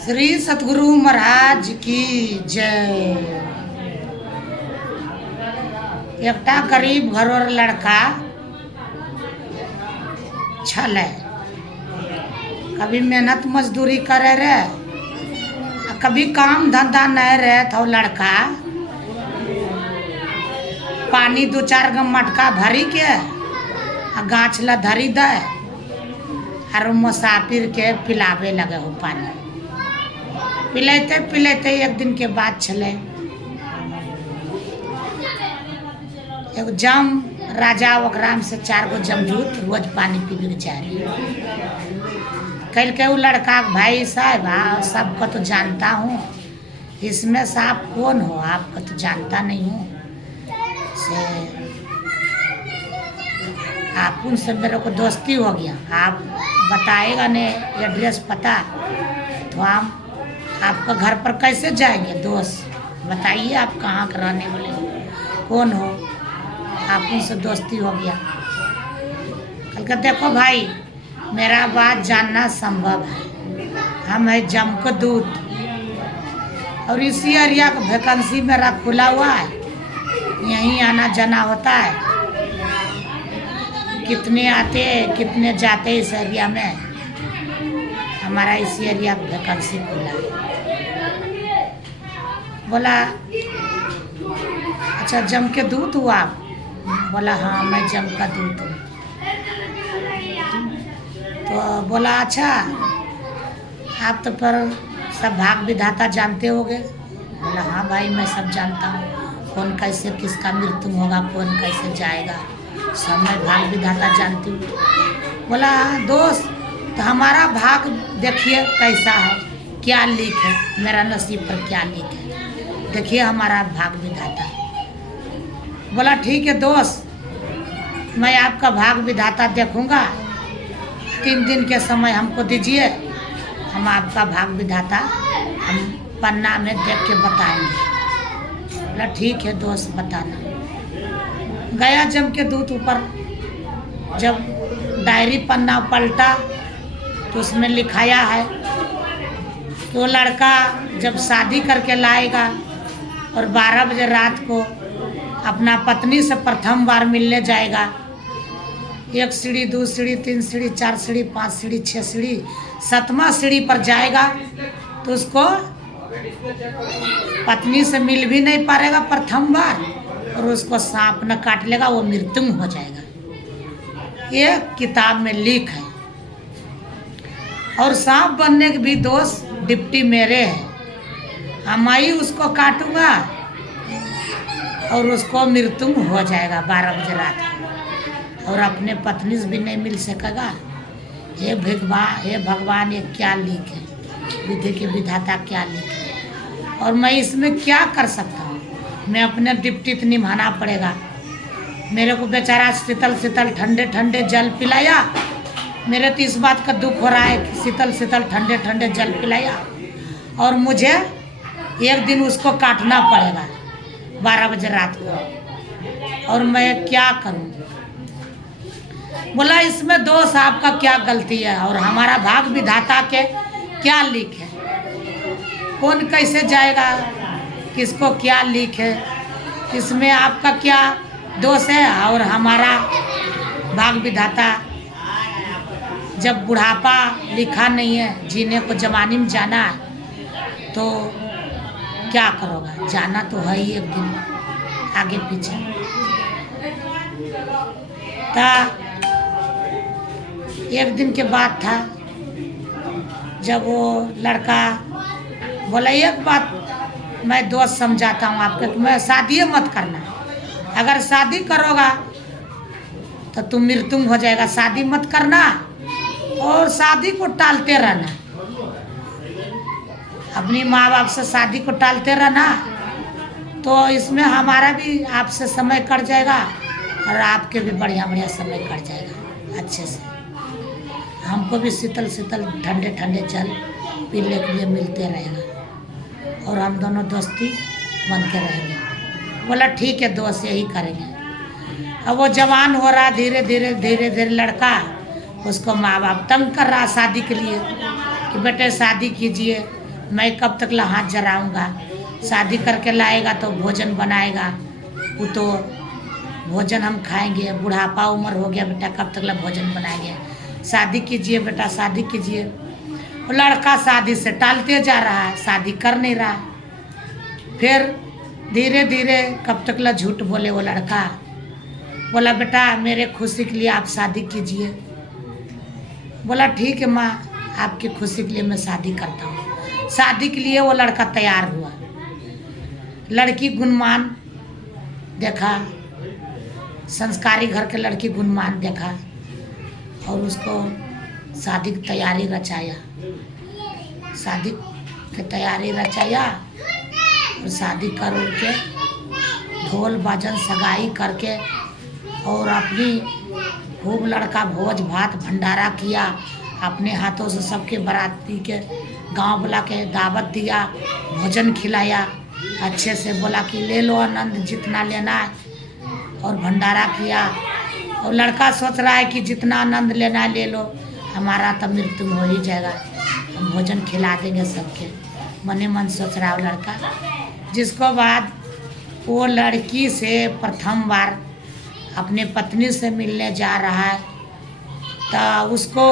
श्री सतगुरु महाराज की जय। एकटा गरीब घरोर लड़का छले, कभी मेहनत मजदूरी करे रे, कभी काम धंधा नहीं रहे तो लड़का पानी दो चार गम मटका भरी के गाछ ला धरी दे और मुसाफिर के पिलावे लगे हो पानी। पिलाते पिलाते एक दिन के बाद चले एक जम राजा ओकराम से 4 गो जमजूत रोज पानी पीबे जा रहे। कल के वो लड़का भाई साहब सबको तो जानता हूँ, इसमें से आप कौन हो? आपको तो जानता नहीं हूँ से आप उनसे मेरे को दोस्ती हो गया। आप बताएगा ने एड्रेस पता तो हम आपका घर पर कैसे जाएंगे? दोस्त बताइए आप कहाँ के रहने वाले हो, कौन हो? आप उनसे दोस्ती हो गया। कल का देखो भाई मेरा बात जानना संभव है, हम है जमकदूत और इसी एरिया का वैकेंसी मेरा खुला हुआ है, यहीं आना जाना होता है। कितने आते कितने जाते इस एरिया में, हमारा इसी एरिया का वैकेंसी खुला है। बोला अच्छा जम के दूत हुआ आप? बोला हाँ मैं जम का दूत हूँ। तो बोला अच्छा आप तो पर सब भाग विधाता जानते होगे? बोला हाँ भाई मैं सब जानता हूँ, कौन कैसे किसका मृत्यु होगा, कौन कैसे जाएगा, सब मैं भाग विधाता जानती हूँ। बोला दोस्त तो हमारा भाग देखिए कैसा है, क्या लिख है, मेरा नसीब पर क्या लिख है, देखिए हमारा भाग विधाता। बोला ठीक है दोस्त मैं आपका भाग विधाता देखूंगा, 3 दिन के समय हमको दीजिए, हम आपका भाग विधाता हम पन्ना में देख के बताएंगे। बोला ठीक है दोस्त बताना। गया जम के दूत ऊपर, जब डायरी पन्ना पलटा तो उसमें लिखाया है कि वो लड़का जब शादी करके लाएगा और 12 बजे रात को अपना पत्नी से प्रथम बार मिलने जाएगा, 1 सीढ़ी 2 सीढ़ी 3 सीढ़ी 4 सीढ़ी 5 सीढ़ी 6 सीढ़ी 7वां सीढ़ी पर जाएगा तो उसको पत्नी से मिल भी नहीं पाएगा प्रथम बार, और उसको सांप न काट लेगा, वो मृत्यु हो जाएगा। ये किताब में लिख है। और सांप बनने के भी दोस्त डिप्टी मेरे है, हम ही उसको काटूंगा और उसको मृत्यु हो जाएगा 12 बजे रात को, और अपने पत्नी से भी नहीं मिल सकेगा। हे भगवान ये क्या लिख है, विधि के विधाता क्या लिख है, और मैं इसमें क्या कर सकता हूँ? मैं अपने डिप्टी तो निभाना पड़ेगा। मेरे को बेचारा शीतल शीतल ठंडे ठंडे जल पिलाया, मेरे तो इस बात का दुख हो रहा है कि शीतल शीतल ठंडे ठंडे जल पिलाया और मुझे एक दिन उसको काटना पड़ेगा 12 बजे रात को, और मैं क्या करूं? बोला इसमें दोस्त आपका क्या गलती है और हमारा भाग विधाता के क्या लिख है, कौन कैसे जाएगा, किसको क्या लिख है, इसमें आपका क्या दोष है? और हमारा भाग विधाता जब बुढ़ापा लिखा नहीं है, जीने को जवानी में जाना है तो क्या करोगा? जाना तो है ही एक दिन आगे पीछे। था एक दिन के बाद था जब वो लड़का बोला एक बात मैं दोस्त समझाता हूँ आपको कि मैं शादी मत करना, अगर शादी करोगा तो तुम मृत्यु हो जाएगा, शादी मत करना और शादी को टालते रहना, अपनी माँ बाप से शादी को टालते रहना, तो इसमें हमारा भी आपसे समय कट जाएगा और आपके भी बढ़िया बढ़िया समय कट जाएगा अच्छे से, हमको भी शीतल शीतल ठंडे ठंडे जल पीने के लिए मिलते रहेगा और हम दोनों दोस्ती बन के रहेंगे। बोला ठीक है दोस्त यही करेंगे। अब वो जवान हो रहा, धीरे धीरे धीरे धीरे लड़का, उसको माँ बाप तंग कर रहा शादी के लिए कि बेटे शादी कीजिए, मैं कब तक ला हाथ जराऊंगा। शादी करके लाएगा तो भोजन बनाएगा, वो तो भोजन हम खाएंगे। बुढ़ापा उम्र हो गया बेटा, कब तक ला भोजन बनाएंगे। शादी कीजिए बेटा, शादी कीजिए। वो लड़का शादी से टालते जा रहा है, शादी कर नहीं रहा। फिर धीरे धीरे कब तक ला झूठ बोले वो लड़का। बोला बेटा मेरे खुशी के लिए आप शादी कीजिए। बोला ठीक है माँ, आपकी खुशी के लिए मैं शादी करता हूँ। शादी के लिए वो लड़का तैयार हुआ। लड़की गुणमान देखा, संस्कारी घर के लड़की गुणमान देखा और उसको शादी की तैयारी रचाया। शादी की तैयारी रचाया और शादी कर उड़ के ढोल बाजन सगाई करके और अपनी खूब लड़का भोज भात भंडारा किया। अपने हाथों से सबके बाराती के गांव बुला के दावत दिया, भोजन खिलाया, अच्छे से बोला कि ले लो आनंद जितना लेना है, और भंडारा किया। और लड़का सोच रहा है कि जितना आनंद लेना है ले लो, हमारा तो मृत्यु हो ही जाएगा, हम भोजन खिला देंगे सबके। मने मन सोच रहा है लड़का। जिसको बाद वो लड़की से प्रथम बार अपने पत्नी से मिलने जा रहा है तो उसको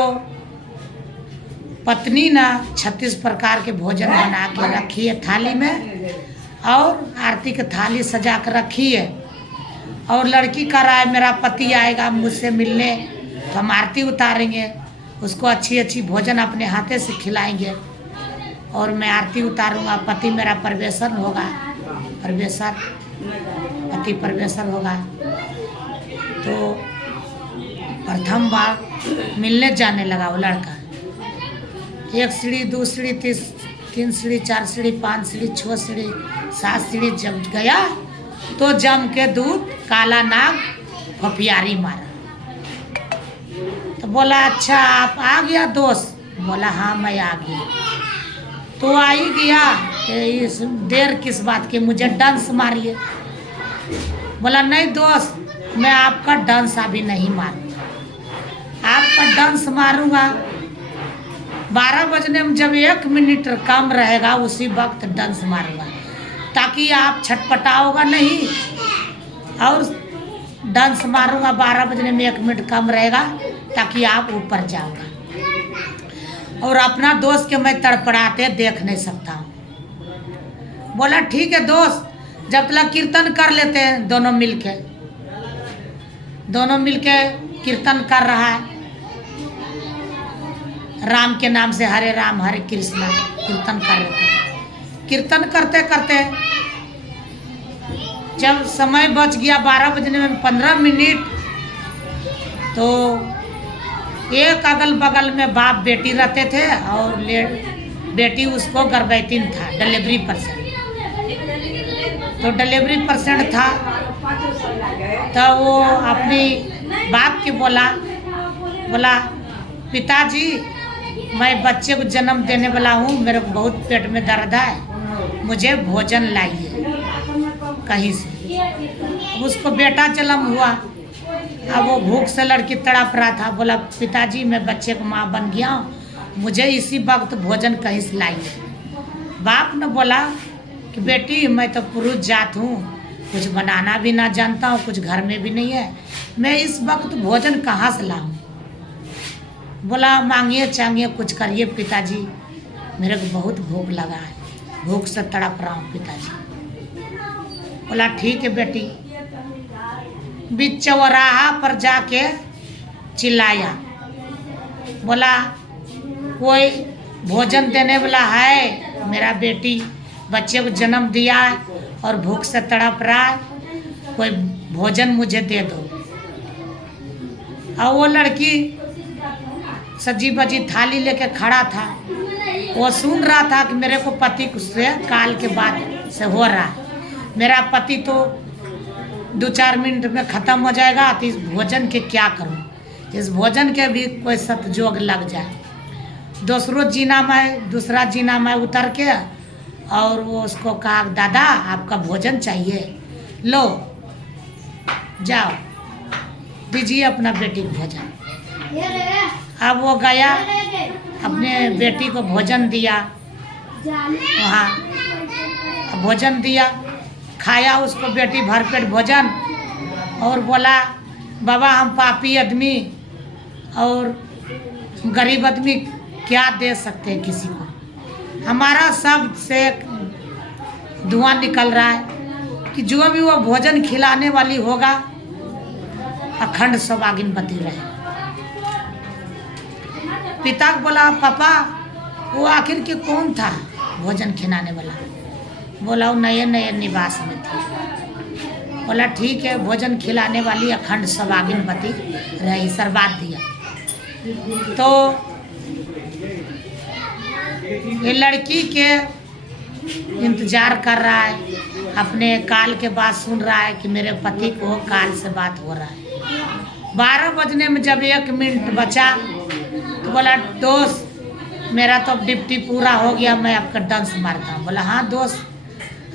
पत्नी ना 36 प्रकार के भोजन बना के रखी है थाली में, और आरती की थाली सजा कर रखी है। और लड़की कह रहा है मेरा पति आएगा मुझसे मिलने तो हम आरती उतारेंगे, उसको अच्छी अच्छी भोजन अपने हाथे से खिलाएंगे और मैं आरती उतारूंगा, पति मेरा परवेशन होगा, पति परवेशन होगा। तो प्रथम बार मिलने जाने लगा वो लड़का। 1 सीढ़ी 2 सीढ़ी 3 सीढ़ी 4 सीढ़ी 5 सीढ़ी 6 सीढ़ी 7 सीढ़ी जब गया तो जम के दूध काला नाग फपियारी मारा। तो बोला अच्छा आप आ गया दोस्त? बोला हाँ मैं आ गया। तो आ ही गया तो इस देर किस बात की, मुझे डांस मारिए। बोला नहीं दोस्त, मैं आपका डांस अभी नहीं मारूंगा, आपका डांस मारूंगा 12 बजने में, जब 1 मिनट कम रहेगा उसी वक्त डांस मारूंगा, ताकि आप छटपटाओगा नहीं। और डांस मारूंगा 12 बजने में 1 मिनट कम रहेगा ताकि आप ऊपर जाओगा। और अपना दोस्त के मैं तड़पड़ाते देख नहीं सकता हूँ। बोला ठीक है दोस्त, जब तक कीर्तन कर लेते हैं दोनों मिलके कीर्तन कर रहा है राम के नाम से, हरे राम हरे कृष्णा कीर्तन कर रहे थे। कीर्तन करते करते जब समय बच गया 12 बजने में 15 मिनट, तो एक अगल बगल में बाप बेटी रहते थे और बेटी उसको गर्भवती था, डिलीवरी पर्सेंट। तो डिलीवरी पर्सेंट था तो वो अपनी बाप के बोला पिताजी मैं बच्चे को जन्म देने वाला हूँ, मेरे को बहुत पेट में दर्द है, मुझे भोजन लाइए कहीं से। अब उसको बेटा जन्म हुआ, अब वो भूख से लड़की तड़प रहा था। बोला पिताजी मैं बच्चे को माँ बन गया हूँ, मुझे इसी वक्त भोजन कहीं से लाइए। बाप ने बोला कि बेटी मैं तो पुरुष जात हूँ, कुछ बनाना भी ना जानता हूँ, कुछ घर में भी नहीं है, मैं इस वक्त भोजन कहाँ से लाऊं। बोला मांगिए चांगिए कुछ करिए पिताजी, मेरे को बहुत भूख लगा है, भूख से तड़प रहा हूँ पिताजी। बोला ठीक है बेटी। बीच चौराहा पर जाके चिल्लाया, बोला कोई भोजन देने वाला है? मेरा बेटी बच्चे को जन्म दिया है और भूख से तड़प रहा है, कोई भोजन मुझे दे दो। और वो लड़की सजी बजी थाली लेके खड़ा था, वो सुन रहा था कि मेरे को पति से काल के बाद से हो रहा है, मेरा पति तो 2-4 मिनट में ख़त्म हो जाएगा, तो इस भोजन के क्या करूं, इस भोजन के भी कोई सतजोग लग जाए। दूसरा जीना में उतर के और वो उसको कहा दादा आपका भोजन चाहिए, लो जाओ दीजिए अपना बेटी को भोजन। अब वो गया अपने बेटी को भोजन दिया, वहाँ भोजन दिया, खाया उसको बेटी भरपेट भोजन, और बोला बाबा हम पापी आदमी और गरीब आदमी क्या दे सकते हैं किसी को, हमारा सब से धुआं निकल रहा है कि जो भी वो भोजन खिलाने वाली होगा अखंड सौभागिन बती रहे। पिता को बोला पापा वो आखिर के कौन था भोजन खिलाने वाला? बोला वो नए नए निवास में थी। बोला ठीक है, भोजन खिलाने वाली अखंड सौभागिन बती रहे, आशीर्वाद दिया। तो ये लड़की के इंतजार कर रहा है, अपने काल के बात सुन रहा है कि मेरे पति को काल से बात हो रहा है। 12 बजने में जब 1 मिनट बचा तो बोला दोस्त मेरा तो अब ड्यूटी पूरा हो गया, मैं आपका डांस मारता हूँ। बोला हाँ दोस्त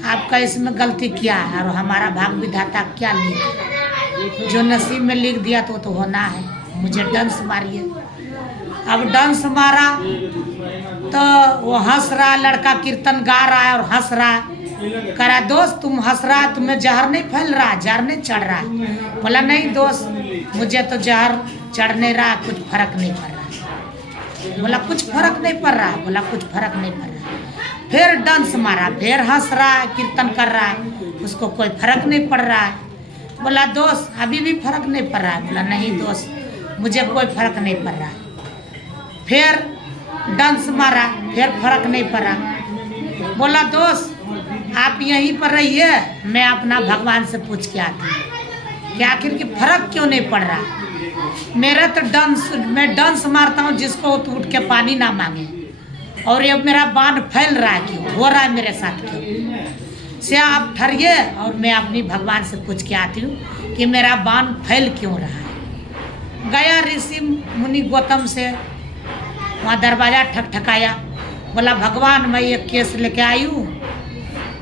आपका इसमें गलती क्या है और हमारा भाग विधाता क्या लिख, जो नसीब में लिख दिया तो होना है, मुझे डांस मारिए। अब डांस मारा तो वो हंस रहा, लड़का कीर्तन गा रहा है और हंस रहा है। कह रहा दोस्त तुम हंस रहा है, तुम्हें जहर नहीं फैल रहा, जहर नहीं चढ़ रहा है? बोला नहीं दोस्त मुझे तो जहर चढ़ नहीं रहा, कुछ फर्क नहीं पड़ रहा। बोला कुछ फर्क नहीं पड़ रहा? बोला कुछ फर्क नहीं पड़ रहा। फिर डांस मारा, फिर हंस रहा है, कीर्तन कर रहा है, उसको कोई फर्क नहीं पड़ रहा है। बोला दोस्त अभी भी फर्क नहीं पड़ रहा है? बोला नहीं दोस्त मुझे कोई फर्क नहीं पड़ रहा है। फिर डांस मारा, फिर फर्क नहीं पड़ा। बोला दोस्त आप यहीं पर रहिए, मैं अपना भगवान से पूछ के आती हूँ कि आखिर की फर्क क्यों नहीं पड़ रहा। मेरा तो मैं डांस मारता हूँ जिसको तो उठ के पानी ना मांगे, और ये मेरा बांध फैल रहा है क्यों, हो रहा है मेरे साथ क्यों? से आप ठहरिए और मैं अपनी भगवान से पूछ के आती हूँ कि मेरा बांध फैल क्यों रहा है। गया ऋषि मुनि गौतम से, वहाँ दरवाज़ा ठकठकाया। बोला भगवान मैं ये केस लेके आई हूँ,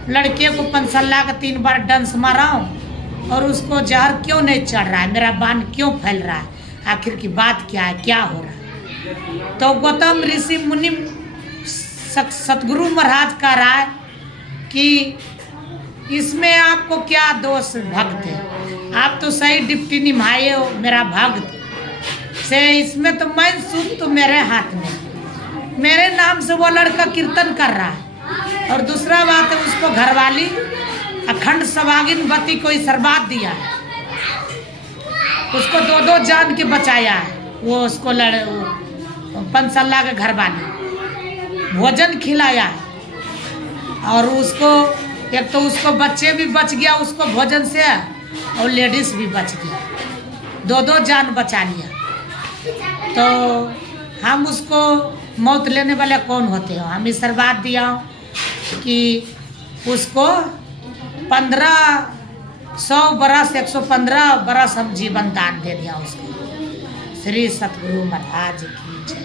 लड़के को पंसल्ला का 3 बार डांस मारा हूँ और उसको जहर क्यों नहीं चढ़ रहा है, मेरा बाण क्यों फैल रहा है, आखिर की बात क्या है, क्या हो रहा है? तो गौतम ऋषि मुनि सतगुरु महाराज कह रहा है कि इसमें आपको क्या दोष भक्त है, आप तो सही डिप्टी निभाए हो मेरा भक्त से, इसमें तो मैं सुख तो मेरे हाथ में, मेरे नाम से वो लड़का कीर्तन कर रहा है। और दूसरा बात है उसको घरवाली अखंड सौभागिन बती को आशीर्वाद दिया है, उसको 2-2 जान के बचाया है। वो उसको पंसल्ला के घरवाली भोजन खिलाया है, और उसको एक तो उसको बच्चे भी बच गया उसको भोजन से, और लेडीज भी बच गया, 2-2 जान बचा लिया। तो हम उसको मौत लेने वाले कौन होते हो? हम आशीर्वाद दिया कि उसको 1500 बरस 115 बरस हम जीवन दान दे दिया उसको। श्री सतगुरु महाराज की जय।